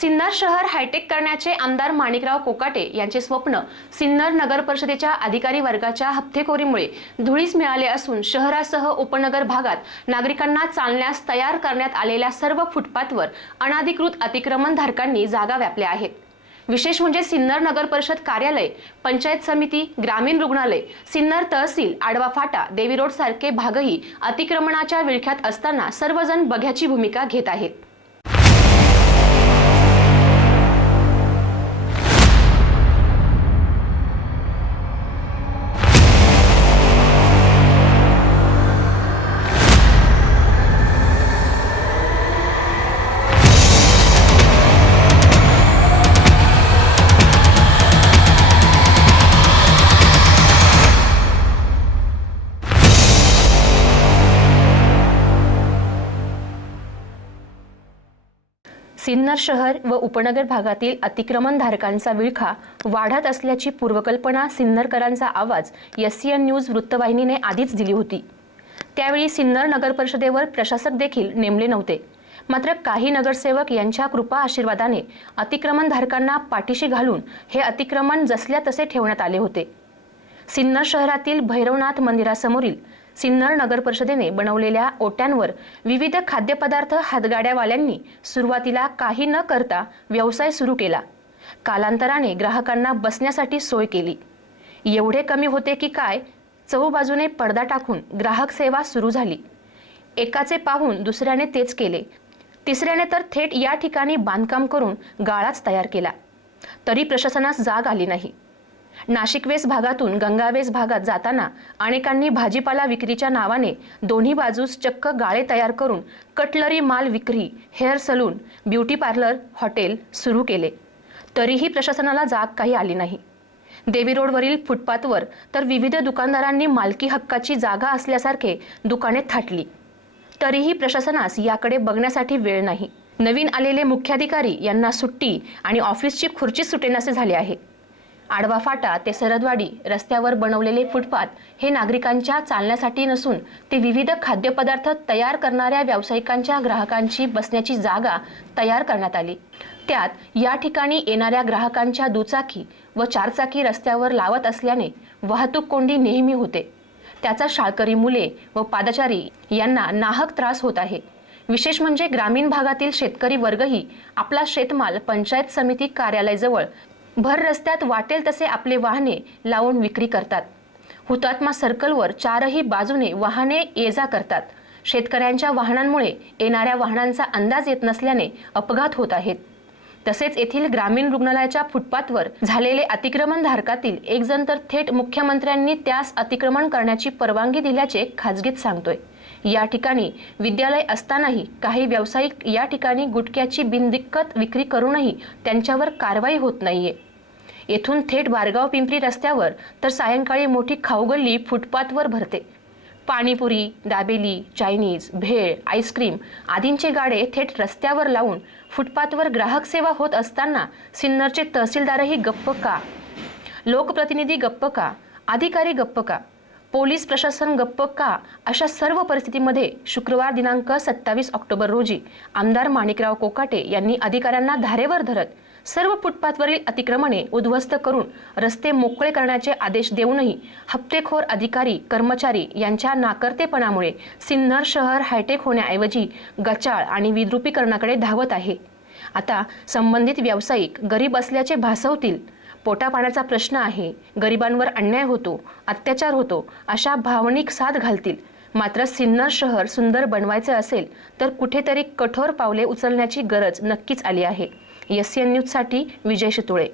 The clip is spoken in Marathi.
सिन्नर शहर हायटेक करण्याचे आमदार माणिकराव कोकाटे यांचे स्वप्न सिन्नर नगर परिषदेच्या अधिकारी वर्गाच्या हप्तेखोरीमुळे धुळीस मिळाले असून शहरासह उपनगर भागात नागरिकांना चालण्यास तयार करण्यात आलेल्या सर्व फुटपाथवर अनाधिकृत अतिक्रमण धारकांनी जागा व्यापल्या आहेत. विशेष म्हणजे सिन्नर नगर परिषद कार्यालय पंचायत समिती ग्रामीण रुग्णालय सिन्नर तहसील आडवा फाटा देवी रोड सारखे भागही अतिक्रमणाच्या विळख्यात असताना सर्वजण बघ्याची भूमिका घेत आहेत. सिन्नर शहर व उपनगर भागातील अतिक्रमणधारकांचा विळखा वाढत असल्याची पूर्वकल्पना सिन्नरकरांचा आवाज एस सी एन न्यूज वृत्तवाहिनीने आधीच दिली होती. त्यावेळी सिन्नर नगर परिषदेवर प्रशासक देखील नेमले नव्हते. मात्र काही नगरसेवक यांच्या कृपा आशीर्वादाने अतिक्रमणधारकांना पाठीशी घालून हे अतिक्रमण जसल्या तसे ठेवण्यात आले होते. सिन्नर शहरातील भैरवनाथ मंदिरासमोरील सिन्नर नगर परिषदेने बनवलेल्या ओट्यांवर विविध खाद्यपदार्थ हातगाड्यावाल्यांनी सुरुवातीला काही न करता व्यवसाय सुरू केला. कालांतराने ग्राहकांना बसण्यासाठी सोय केली. एवढे कमी होते की काय चहूबाजूने पडदा टाकून ग्राहक सेवा सुरू झाली. एकाचे पाहून दुसऱ्याने तेच केले. तिसऱ्याने तर थेट या ठिकाणी बांधकाम करून गाळाच तयार केला. तरी प्रशासनास जाग आली नाही. नाशिकवेस भागातून गंगावेस भागात जाताना अनेकांनी भाजीपाला विक्रीच्या नावाने दोन्ही बाजूस चक्क गाळे तयार करून कटलरी माल विक्री hair salon beauty parlour hotel सुरू केले. तरीही प्रशासनाला जाग काही आली नाही. देवी रोडवरील फुटपाथवर तर विविध दुकानदारांनी मालकी हक्काची जागा असल्यासारखे दुकाने थाटली. तरीही प्रशासनास याकडे बघण्यासाठी वेळ नाही. नवीन आलेले मुख्याधिकारी यांना सुट्टी आणि ऑफिसची खुर्ची सुटेनासे झाले आहे. आडवा फाटा ते सरदवाडी रस्त्यावर बनवलेले फुटपाथ हे नागरिकांच्या चालण्यासाठी नसून ते विविध खाद्यपदार्थ तयार करणाऱ्या व्यावसायिकांच्या ग्राहकांची बसण्याची जागा तयार करण्यात आली. त्यात या ठिकाणी येणाऱ्या ग्राहकांच्या दुचाकी व चारचाकी रस्त्यावर लावत असल्याने वाहतूक कोंडी नेहमी होते. त्याचा शाळकरी मुले व पादचारी यांना नाहक त्रास होत आहे. विशेष म्हणजे ग्रामीण भागातील शेतकरी वर्गही आपला शेतमाल पंचायत समिती कार्यालयाजवळ भर रस्त्यात वाटेल तसे आपले वाहने लावून विक्री करतात. हुतात्मा सर्कलवर चारही बाजूने वाहने ये जा करतात. शेतकऱ्यांच्या वाहनांमुळे येणाऱ्या वाहनांचा अंदाज येत नसल्याने अपघात होत आहेत. तसेच येथील ग्रामीण रुग्णालयाच्या फुटपाथवर झालेले अतिक्रमण धारकातील एक जण तर थेट मुख्यमंत्र्यांनी त्यास अतिक्रमण करण्याची परवानगी दिल्याचे खाजगीत सांगतोय. या ठिकाणी विद्यालय असतानाही काही व्यावसायिक या ठिकाणी गुटख्याची बिनदिक्कत विक्री करूनही त्यांच्यावर कारवाई होत नाहीये. येथून थेट बारगाव पिंपरी रस्त्यावर तर सायंकाळी मोठी खाऊगल्ली फुटपाथवर भरते. Panipuri dabeli Chinese bhel ice cream आदींचे गाडे थेट रस्त्यावर लावून फुटपाथवर ग्राहक सेवा होत असताना सिन्नरचे तहसीलदारही गप्प का? लोकप्रतिनिधी गप्प का? अधिकारी गप्प का? पोलीस प्रशासन गप्प का? अशा सर्व परिस्थितीमध्ये शुक्रवार दिनांक सत्तावीस ऑक्टोबर रोजी आमदार माणिकराव कोकाटे यांनी अधिकाऱ्यांना धारेवर धरत सर्व फुटपाथवरील अतिक्रमणे उद्ध्वस्त करून रस्ते मोकळे करण्याचे आदेश देऊनही हप्तेखोर अधिकारी कर्मचारी यांच्या नाकर्तेपणामुळे सिन्नर शहर हायटेक होण्याऐवजी गचाळ आणि विद्रुपीकरणाकडे धावत आहे. आता संबंधित व्यावसायिक गरीब असल्याचे भासवतील. पोटापाण्याचा प्रश्न आहे. गरिबांवर अन्याय होतो अत्याचार होतो अशा भावनिक साथ घालतील. मात्र सिन्नर शहर सुंदर बनवायचे असेल तर कुठेतरी कठोर पावले उचलण्याची गरज नक्कीच आली आहे. एस सी एन न्यूजसाठी विजय शितुळे.